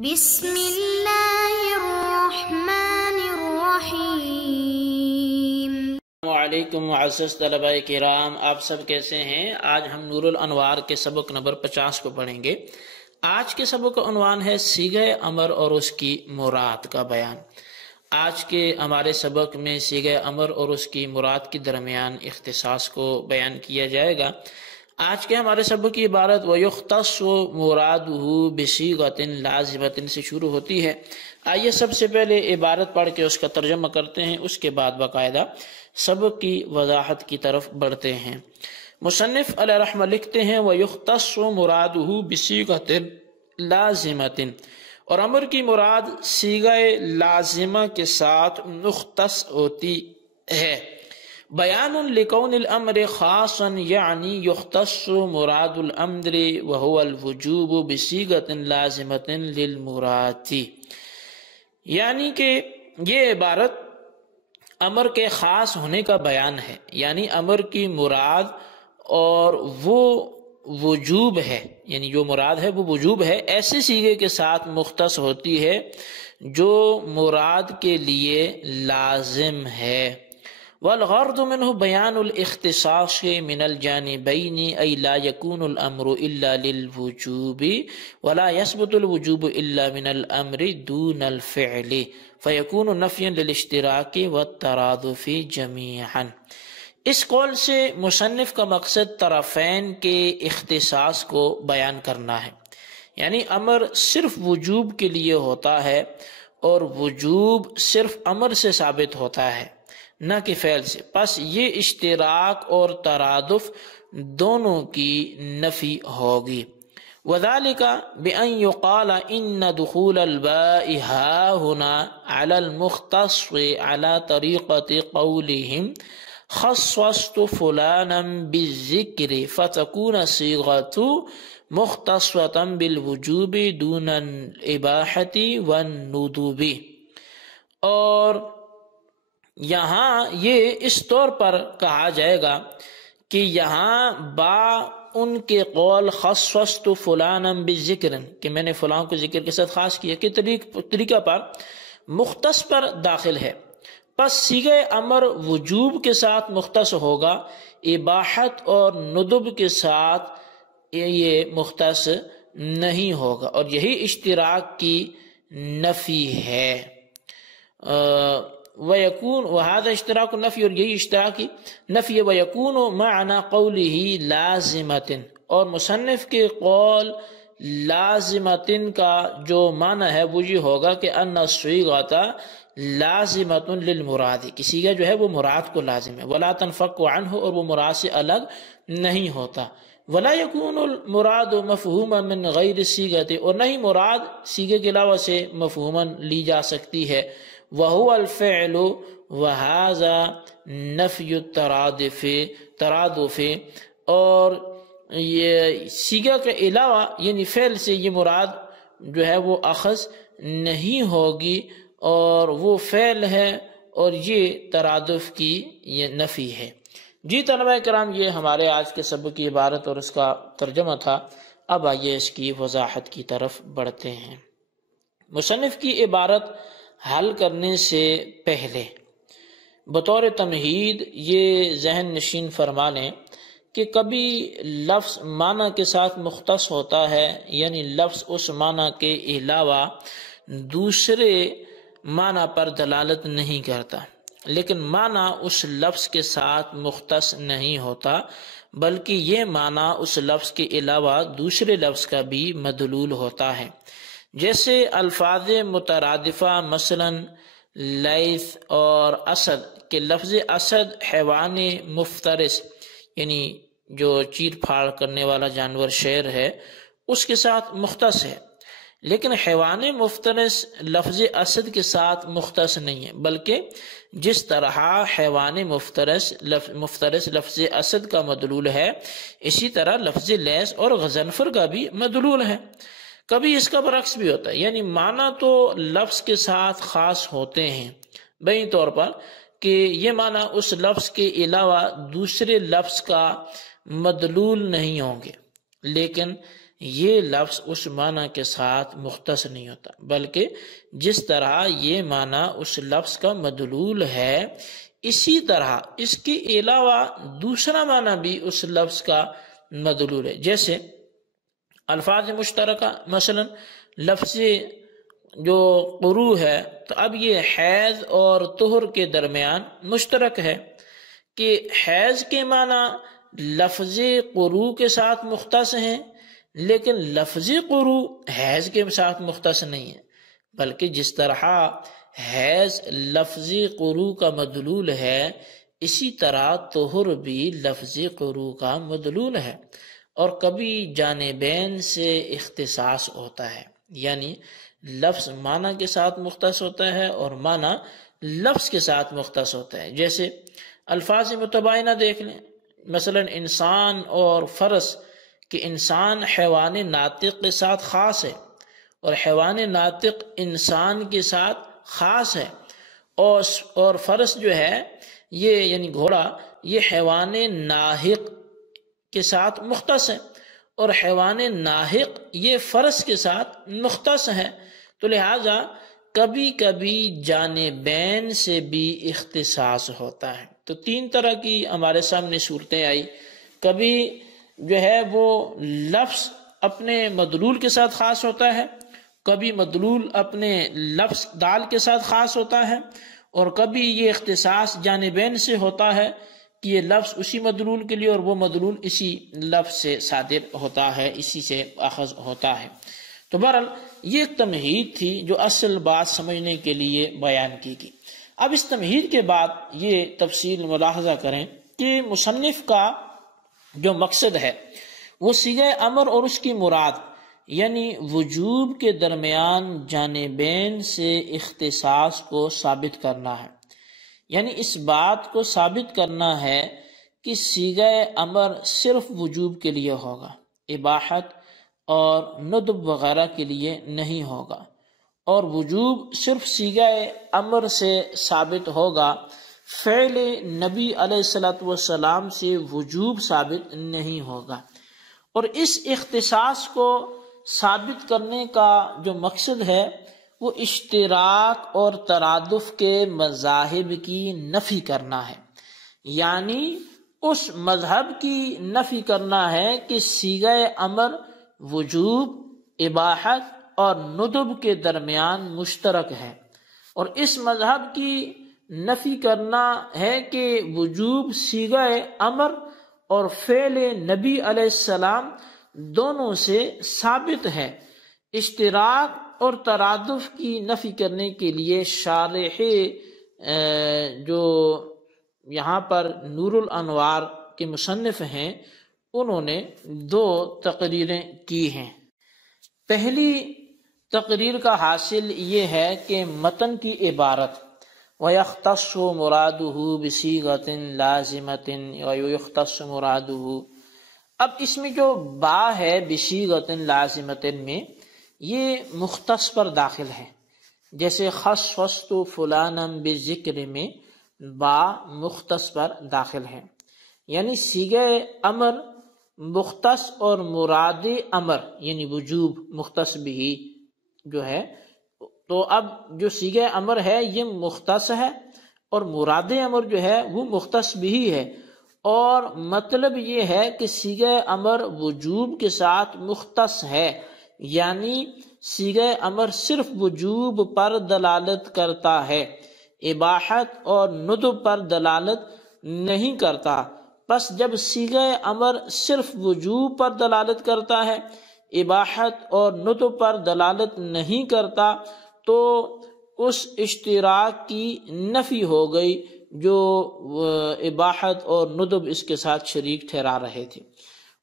بسم اللہ الرحمن الرحیم۔ السلام علیکم معزز طلباء کرام، آپ سب کیسے ہیں؟ آج ہم نور الانوار کے سبق نمبر 50 کو پڑھیں گے۔ آج کے سبق کا عنوان ہے صیغہ امر اور اس کی مراد کا بیان۔ آج کے ہمارے سبق میں صیغہ امر اور اس کی مراد کے درمیان اختصاص کو بیان کیا جائے گا۔ آج کے ہمارے سبق کی عبارت وَيُخْتَصُّ مُرَادُهُ بِصِيغَةٍ لَازِمَةٍ سے شروع ہوتی ہے۔ آئیے سب سے پہلے عبارت پڑھ کے اس کا ترجمہ کرتے ہیں، اس کے بعد باقاعدہ سبق کی وضاحت کی طرف بڑھتے ہیں۔ مصنف علیہ رحمہ لکھتے ہیں وَيُخْتَصُّ مُرَادُهُ بِصِيغَةٍ لَازِمَةٍ، اور امر کی مراد صیغہ لازمہ کے ساتھ مختص ہوتی ہے۔ بیان لکون الامر خاصا یعنی یختص مراد الامر وهو الوجوب بصیغۃ لازمۃ للمراد، یعنی کہ یہ عبارت امر کے خاص ہونے کا بیان ہے، یعنی امر کی مراد اور وہ وجوب ہے، یعنی جو مراد ہے وہ وجوب ہے، ایسے صیغے کے ساتھ مختص ہوتی ہے جو مراد کے لیے لازم ہے۔ والغرض منه بیان الاختصاص من الجانبین ای لا یکون الامر الا للوجوب ولا يثبت الوجوب الا من الامر دون الفعل فیکون نفیا للاشتراک والترادف جمیعا۔ اس قول سے مصنف کا مقصد طرفین کے اختصاص کو بیان کرنا ہے، یعنی امر صرف وجوب کے لیے ہوتا ہے اور وجوب صرف امر سے ثابت ہوتا ہے نہ کہ فعل سے، پس یہ اشتراک اور ترادف دونوں کی نفی ہوگی۔ وذالک بأن یقال ان دخول الباء ها هنا على المختص على طریقۃ قولهم خصصت فلانا بالذکر فتكون صیغۃ مختصۃ بالوجوب دون الاباحۃ والندب۔ اور یہاں یہ اس طور پر کہا جائے گا کہ یہاں با ان کے قول خصصت فلانا بالذکر، کہ میں نے فلاں کو ذکر کے ساتھ خاص کیا کہ طریقہ پر مختص پر داخل ہے، پس صیغہ امر وجوب کے ساتھ مختص ہوگا، اباحت اور ندب کے ساتھ یہ مختص نہیں ہوگا، اور یہی اشتراک کی نفی ہے۔ وَيَكُونُ وَهَذَا اشتراک النفی، اور یہی اشتراک کی نفی ہے۔ وَيَكُونُ مَعْنَى قَوْلِهِ لَازِمَةٍ، اور مصنف کے قول لازمتن کا جو معنی ہے وہ یہ ہوگا کہ ان الصیغۃ لازمۃ للمراد، کہ صیغہ جو ہے وہ مراد کو لازم ہے، ولا تنفک عنہ، اور وہ مراد سے الگ نہیں ہوتا، ولا یکون المراد مفہوما من غیر صیغۃ، اور نہیں مراد صیغے کے علاوہ سے مفہوما لی جا سکتی ہے، وَهُوَ الْفِعْلُ وَهَذَا نَفْيُ الترادف، اور یہ صیغہ کے علاوہ یعنی فعل سے یہ مراد جو ہے وہ اخذ نہیں ہوگی، اور وہ فعل ہے اور یہ ترادف کی یہ نفی ہے۔ جی طلبہ کرام، یہ ہمارے آج کے سبق کی عبارت اور اس کا ترجمہ تھا۔ اب آئیے اس کی وضاحت کی طرف بڑھتے ہیں۔ مصنف کی عبارت حل کرنے سے پہلے بطور تمہید یہ ذہن نشین فرما لیں کہ کبھی لفظ معنی کے ساتھ مختص ہوتا ہے، یعنی لفظ اس معنی کے علاوہ دوسرے معنی پر دلالت نہیں کرتا، لیکن معنی اس لفظ کے ساتھ مختص نہیں ہوتا، بلکہ یہ معنی اس لفظ کے علاوہ دوسرے لفظ کا بھی مدلول ہوتا ہے۔ جیسے الفاظ مترادفہ مثلا لیث اور اسد، کہ لفظ اسد حیوان مفترس یعنی جو چیر پھاڑ کرنے والا جانور شیر ہے اس کے ساتھ مختص ہے، لیکن حیوان مفترس لفظ اسد کے ساتھ مختص نہیں ہے، بلکہ جس طرح حیوان مفترس لفظ اسد کا مدلول ہے، اسی طرح لفظ لیث اور غضنفر کا بھی مدلول ہے۔ کبھی اس کا برعکس بھی ہوتا ہے، یعنی معنی تو لفظ کے ساتھ خاص ہوتے ہیں بین طور پر کہ یہ معنی اس لفظ کے علاوہ دوسرے لفظ کا مدلول نہیں ہوں گے، لیکن یہ لفظ اس معنی کے ساتھ مختص نہیں ہوتا، بلکہ جس طرح یہ معنی اس لفظ کا مدلول ہے اسی طرح اس کے علاوہ دوسرا معنی بھی اس لفظ کا مدلول ہے۔ جیسے الفاظ مشترکہ، مثلا لفظ جو قروء ہے، تو اب یہ حیض اور طہر کے درمیان مشترک ہے کہ حیض کے معنی لفظ قروء کے ساتھ مختص ہیں، لیکن لفظ قروء حیض کے ساتھ مختص نہیں ہے، بلکہ جس طرح حیض لفظ قروء کا مدلول ہے اسی طرح طہر بھی لفظ قروء کا مدلول ہے۔ اور کبھی جانبین سے اختصاص ہوتا ہے، یعنی لفظ معنی کے ساتھ مختص ہوتا ہے اور معنی لفظ کے ساتھ مختص ہوتا ہے۔ جیسے الفاظ متباینہ دیکھ لیں، مثلا انسان اور فرس، کہ انسان حیوان ناطق کے ساتھ خاص ہے اور حیوان ناطق انسان کے ساتھ خاص ہے، اور فرس جو ہے یہ یعنی گھوڑا یہ حیوان ناحق کے ساتھ مختص ہے، اور حیوان ناحق یہ فرس کے ساتھ مختص ہے۔ تو لہٰذا کبھی کبھی جانبین سے بھی اختصاص ہوتا ہے۔ تو تین طرح کی ہمارے سامنے صورتیں آئی، کبھی جو ہے وہ لفظ اپنے مدلول کے ساتھ خاص ہوتا ہے، کبھی مدلول اپنے لفظ دال کے ساتھ خاص ہوتا ہے، اور کبھی یہ اختصاص جانبین سے ہوتا ہے کہ یہ لفظ اسی مدلول کے لیے اور وہ مدلول اسی لفظ سے صادر ہوتا ہے، اسی سے اخذ ہوتا ہے۔ تو بہرحال یہ ایک تمہید تھی جو اصل بات سمجھنے کے لیے بیان کی گئی۔ اب اس تمہید کے بعد یہ تفصیل ملاحظہ کریں کہ مصنف کا جو مقصد ہے وہ صیغہ امر اور اس کی مراد یعنی وجوب کے درمیان جانبین سے اختصاص کو ثابت کرنا ہے، یعنی اس بات کو ثابت کرنا ہے کہ صیغہ امر صرف وجوب کے لیے ہوگا، اباحت اور ندب وغیرہ کے لیے نہیں ہوگا، اور وجوب صرف صیغہ امر سے ثابت ہوگا، فعل نبی علیہ السلام سے وجوب ثابت نہیں ہوگا۔ اور اس اختصاص کو ثابت کرنے کا جو مقصد ہے وہ اشتراک اور ترادف کے مذاہب کی نفی کرنا ہے، یعنی اس مذہب کی نفی کرنا ہے کہ صیغہ امر وجوب، اباحت اور ندب کے درمیان مشترک ہے، اور اس مذہب کی نفی کرنا ہے کہ وجوب صیغہ امر اور فعل نبی علیہ السلام دونوں سے ثابت ہے۔ اشتراک اور ترادف کی نفی کرنے کے لیے شارح جو یہاں پر نور الانوار کے مصنف ہیں انہوں نے دو تقریریں کی ہیں۔ پہلی تقریر کا حاصل یہ ہے کہ متن کی عبارت وَيَخْتَصُّ مُرَادُهُ بِصِيغَةٍ لَازِمَةٍ وَيُخْتَصُّ مُرَادُهُ، اب اس میں جو با ہے بِصِيغَةٍ لَازِمَةٍ میں یہ مختص پر داخل ہے، جیسے خصصت فلانا بذکر میں با مختص پر داخل ہے، یعنی صیغہ امر مختص اور مراد امر یعنی وجوب مختص بھی جو ہے، تو اب جو صیغہ امر ہے یہ مختص ہے اور مراد امر جو ہے وہ مختص بھی ہے، اور مطلب یہ ہے کہ صیغہ امر وجوب کے ساتھ مختص ہے، یعنی صیغہ امر صرف وجوب پر دلالت کرتا ہے، اباحت اور ندب پر دلالت نہیں کرتا۔ پس جب صیغہ امر صرف وجوب پر دلالت کرتا ہے، اباحت اور ندب پر دلالت نہیں کرتا، تو اس اشتراک کی نفی ہو گئی جو اباحت اور ندب اس کے ساتھ شریک ٹھہرا رہے تھے۔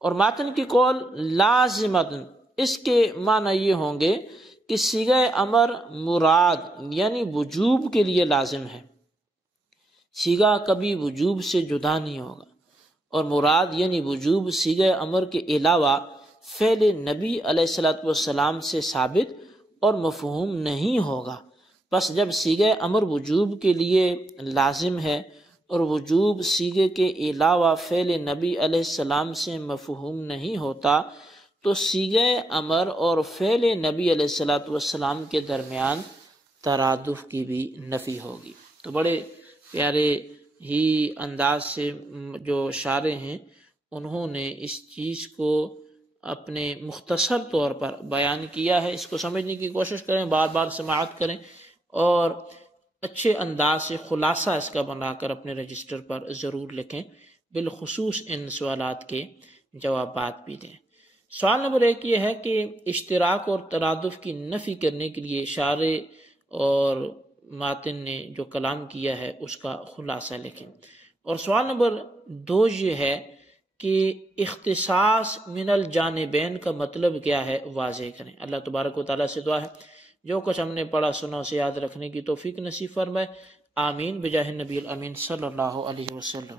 اور ماتن کی قول لازمت، اس کے معنی یہ ہوں گے کہ صیغہ امر مراد یعنی وجوب کے لیے لازم ہے، صیغہ کبھی وجوب سے جدا نہیں ہوگا، اور مراد یعنی وجوب صیغہ امر کے علاوہ فعل نبی علیہ السلام سے ثابت اور مفہوم نہیں ہوگا۔ پس جب صیغہ امر وجوب کے لیے لازم ہے اور وجوب صیغے کے علاوہ فعل نبی علیہ السلام سے مفہوم نہیں ہوتا، تو صیغہ امر اور فعل نبی علیہ الصلوۃ والسلام کے درمیان ترادف کی بھی نفی ہوگی۔ تو بڑے پیارے ہی انداز سے جو شارح ہیں انہوں نے اس چیز کو اپنے مختصر طور پر بیان کیا ہے۔ اس کو سمجھنے کی کوشش کریں، بار بار سماعت کریں اور اچھے انداز سے خلاصہ اس کا بنا کر اپنے رجسٹر پر ضرور لکھیں، بالخصوص ان سوالات کے جوابات بھی دیں۔ سوال نمبر 1 یہ ہے کہ اشتراک اور ترادف کی نفی کرنے کے لیے شارح اور ماتن نے جو کلام کیا ہے اس کا خلاصہ لکھیں۔ اور سوال نمبر 2 یہ ہے کہ اختصاص من الجانبین کا مطلب کیا ہے واضح کریں۔ اللہ تبارک و تعالیٰ سے دعا ہے جو کچھ ہم نے پڑھا سنا اسے یاد رکھنے کی توفیق نصیب فرمائے، آمین بجاہ نبی الامین صلی اللہ علیہ وسلم۔